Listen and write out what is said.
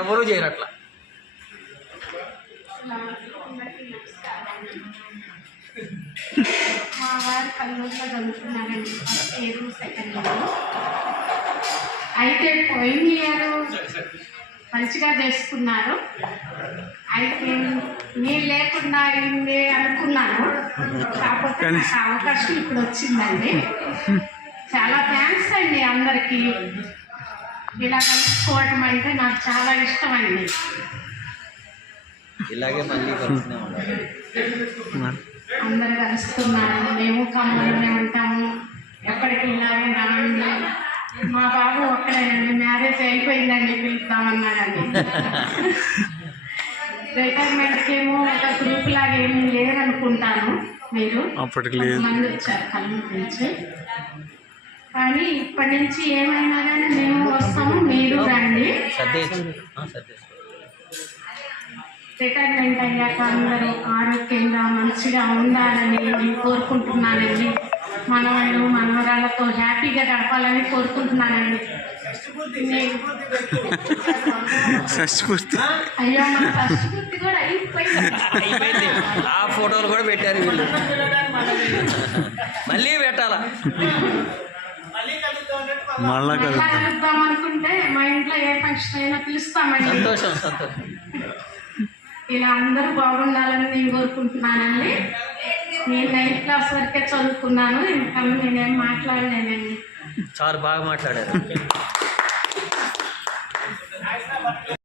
ఎవరు చేయరు అట్లా. మా వారు కల్లూరులో చదువుతున్నారండి, ఫస్ట్ ఇయర్ సెకండ్ ఇయర్. అయితే పోయిన ఇయర్ మంచిగా చేసుకున్నారు. అయితే నేను లేకుండా అయింది అనుకున్నాను, కాకపోతే నాకు అవకాశం ఇప్పుడు వచ్చిందండి. చాలా థ్యాంక్స్ అండి అందరికీ. ఇలా కలుసుకోవడం అంటే నాకు చాలా ఇష్టం అండి. ఇలాగే మళ్ళీ కలుస్తూనే ఉండాలి. అందరు కలుస్తున్నారు, మేము కమ్మలోనే ఉంటాము, ఎక్కడికి ఇలాగే రాండి. మా బాబు ఒక్కడేనండి, మ్యారేజ్ అయిపోయిందండి, పిలుద్దామన్నాడండి. రిటైర్మెంట్కి ఏమో ఒక గ్రూప్ లాగా ఏమీ లేదనుకుంటాను. మీరు మంది వచ్చారు కల్లూరు నుంచి, కానీ ఇప్పటి నుంచి ఏమైనా కానీ మేము వస్తాము, మీరు రండి. రిటైర్మెంట్ అయ్యాక అందరూ ఆరోగ్యంగా మంచిగా ఉండాలని నేను కోరుకుంటున్నానండి. మనవాళ్ళు మనవరాళ్ళతో హ్యాపీగా గడపాలని కోరుకుంటున్నానండి. అయ్యో మన షష్ఠపూర్తి కూడా అయిపోయింది. ఆ ఫోటోలు కూడా పెట్టారు వీళ్ళు, మళ్ళీ పెట్టాలా? మళ్ళా కలుద్దాం అనుకుంటే మా ఇంట్లో ఏ ఫంక్షన్ అయినా పిలుస్తామండి. సంతోషం సంతోషం. ఇలా అందరూ బాగుండాలని నేను కోరుకుంటున్నానండి. నేను 9th క్లాస్ వరకే చదువుకున్నాను, ఇంకా నేనేం మాట్లాడలేనండి. సార్ బాగా మాట్లాడారు.